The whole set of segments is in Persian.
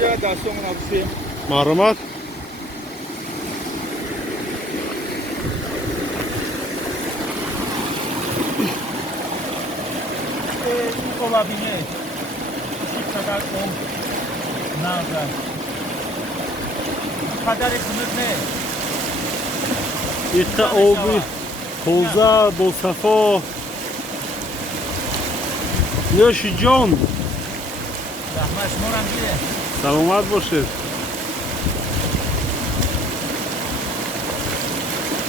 اینجا دستمون آبسیم مرحمت این قلابینه چی قدر اون نازد قدر کنید نه ایقه آبی خوزه با صفا نوش جان رحمت شما رم بیده سلامت باشید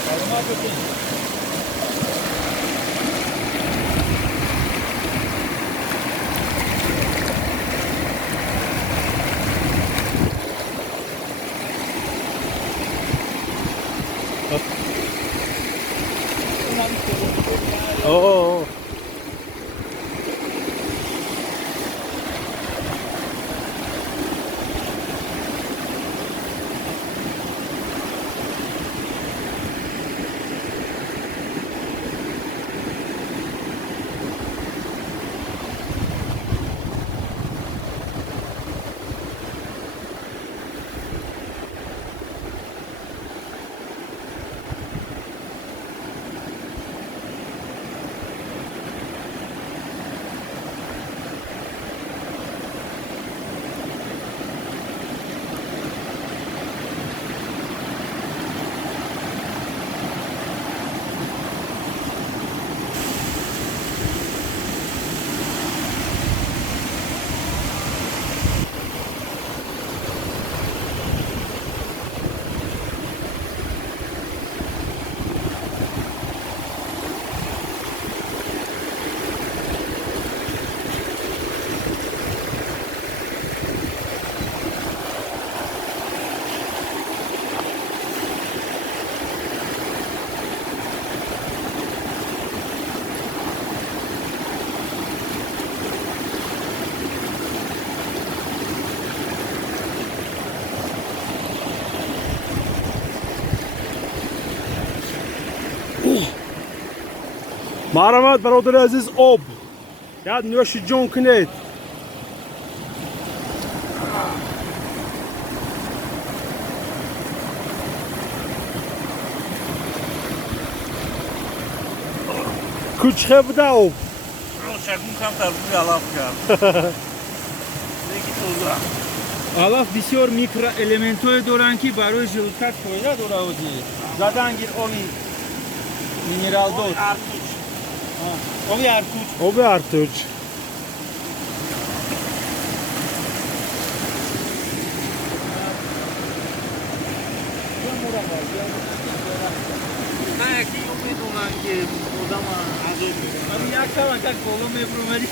سلامت باشید اوه مرحمت برادر عزیز آب یاد نوش جان کنید کوچه بوده آب شکم کم تربوی علاف کرد دیگه توضیح علاف بسیار میکرو المنت های دارن که برای ژلوتر فایده داره بودی زدن گیر آبی مینرال دار آبی ارتوچ آب ارتوچ نه یکی میدونن که بودم عجب میدونم یک تا یک کلو میبرم ولی